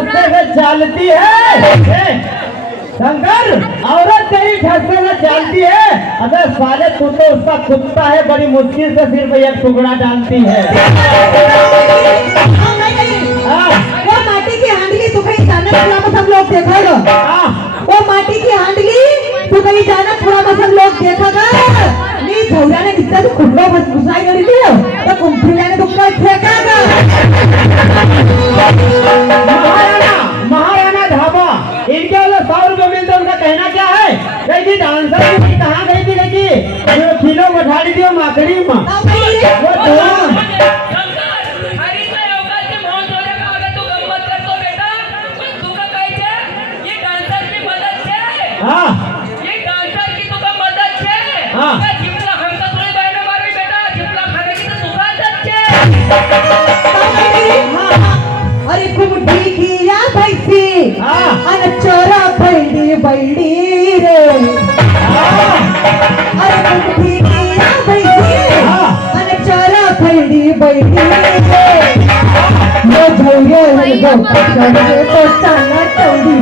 ठसके से चलती है शंकर, औरत तेरी ठसके से चलती है। अबे साले तू तो उसका कुत्ता है, बड़ी मुश्किल से सिर्फ एक टुकड़ा डालती है। वो माटी की हांडली तू कहीं जाना थोड़ा बहुत हम लोग देखेगा। वो माटी की हांडली तू कहीं जाना थोड़ा बहुत हम लोग देखेगा। नहीं झौरा ने कितना तो खुदो बस घुसाई करी थी तो कुंफिया ने तुमको फेंका। महाराणा ढाबा, इनके वाले 100 रुपए मिलते, उनका कहना क्या है? कहीं थी डांसर कहाँ गई थी? कहीं किलो बैठाड़ी थी माकड़ी में वो ये डांसर की तुका मदद छे। जिपला हमका थोड़ी बायने मारी बेटा, जिपला खाने की तो दुकान छे। अरे कुमठी किया भैसी अन चोरा बैडी बैडी रे। अरे कुमठी किया भैसी अन चोरा बैडी बैडी रे। वो झौरे लगो पकड़े तो चाना चौड़ी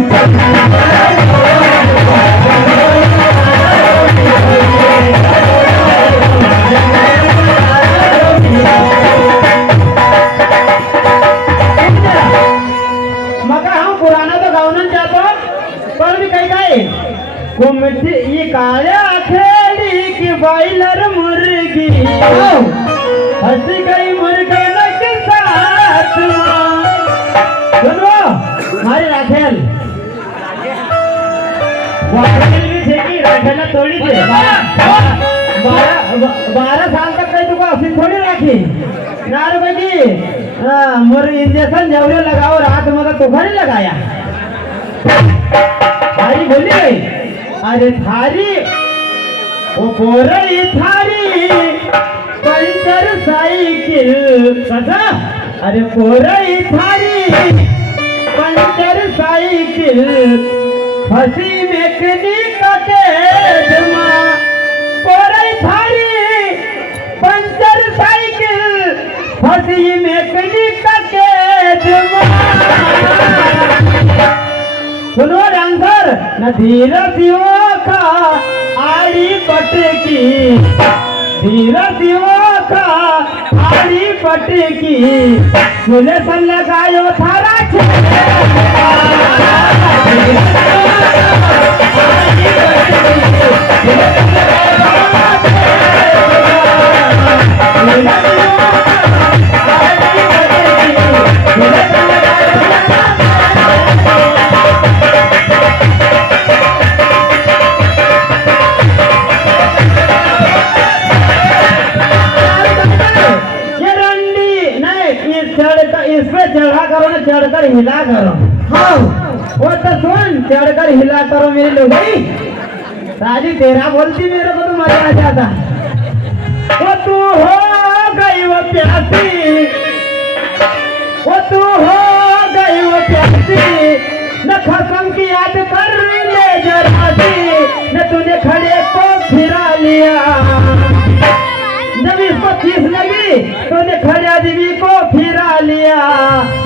कुमठी ये काया खेड़ी की बॉयलर मुर्गी हंसी गई मुर्गन के साथ। सुनो हमारी राखेल भी थे कि राखेल थोड़ी थी 12 साल तक कहीं तुमको असली थोड़ी राखी ना रुपए की मुर्ग इंजेक्शन जवरे लगाओ रात में तो नहीं लगाया। भाई बोली गई अरे थारी वो बोरई थारी पंचर साइकिल कथा। अरे बोरई थारी पंचर साइकिल फंसी मैकेनिक के जमा। बोरई थारी पंचर साइकिल फंसी मैकेनिक के जमा। सुनो डांसर न धीरज का आड़ी पटकी, धीरज का आड़ी पटकी सुने सन लगायो थारा चढ़ा करो ना, चढ़कर हिला करो। हाँ वो तो सुन, चढ़कर हिला करो मेरी लोगी। राजी तेरा बोलती मेरे को तो मजा आ जाता। वो तू हो गई वो प्यासी, वो तू हो गई वो प्यासी, न खसम की याद कर ले जरा सी, न तूने खड़े को फिरा लिया। जब इसको चीज लगी तो ने खड़े आदमी को फिरा लिया,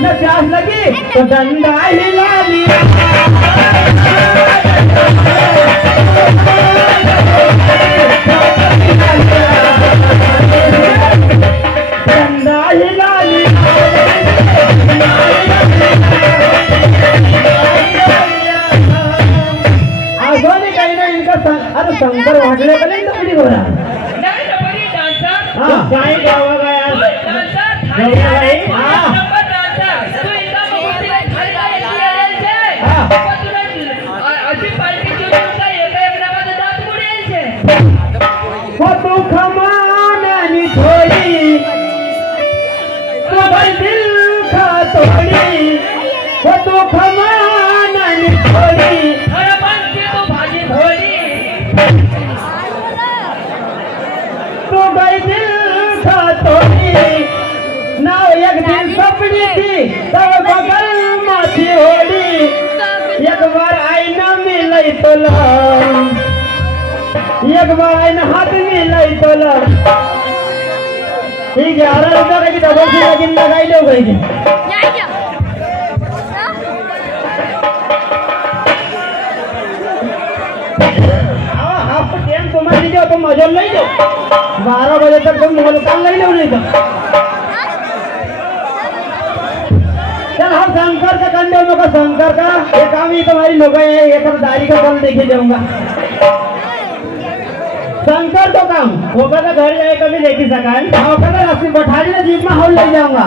न प्यास लगी तो डंडा हिला लिया। डंडा हिला लिया। आगो ने कहीं ना इनका अरे शंकर वाटले का नहीं टपड़ी हो रहा। हाँ काय गावा का यार गावा है। हाँ नंबर डांसर तू इनका बहुत ही खाली खाली छे। अशी पार्टी चोरी होता एक नावात दात बुडेल छे। वो तू खमान नी थोड़ी तो भाई दिल का तोड़ी। वो तू खमान नी थोड़ी अरे पंछी तो भाजी भोली। तो भाई दिल का तोड़ी ना एक दिन सपनी थी तब बगल माथी होड़ी। एक बार आईना मिलई तो एक बार आईना हाथ मिलई तो 11 रुपया की डबल सी लगी लगाई लो गई। हाँ हाँ टाइम तुम्हारे लीजिए तो मजल नहीं दो 12 बजे तक तुम मोलकाल नहीं लो नहीं तो चल हम शंकर का कंडे में का शंकर का ये काम ही तुम्हारी लोग है ये खरीदारी का कल देखे जाऊंगा शंकर तो काम वो कहता घर जाए कभी देखी सकाल हाँ कहता रास्ते बैठा ना जीप में हॉल ले जाऊंगा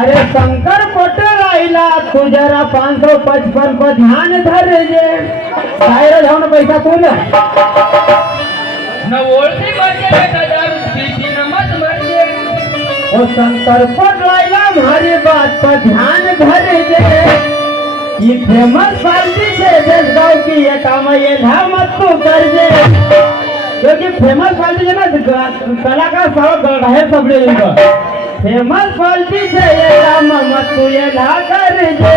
अरे शंकर पटेल आईला तू जरा 555 को ध्यान धर जे बाहेर जाऊन पैसा तू ना न ओळखी म्हणजे बेटा दारू पीती न मत म्हणजे ओ शंकर पटेल आईला हमारी बात पर ध्यान धर जे ये फेमस पार्टी है देश गांव की ये काम ये ला मत तू कर जे क्योंकि फेमस पार्टी है ना कलाकार सब है सब लोग फेमस पार्टी से ये काम मत तू ये ला कर जे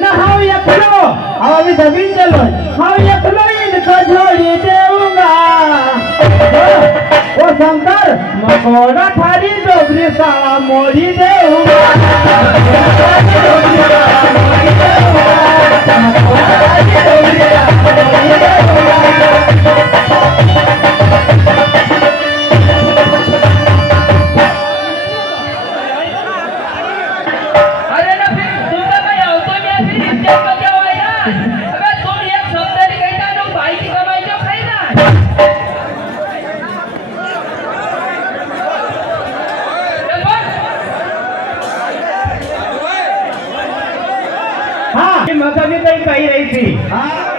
न हम एकलो अब अभी जमीन चलो हम एकलो इनको छोड़ी देऊंगा ओ शंकर मकोड़ा थारी डोबरी साला मोड़ी देऊंगा अरे ना फिर तुमका काही आवतो नाही फिर इज्जत को क्या होय ना अबे तुम एक शब्द नहीं कहता तो भाई की कमाई जो खाई ना चल बोल हाँ ये मौका भी कहीं रही थी हाँ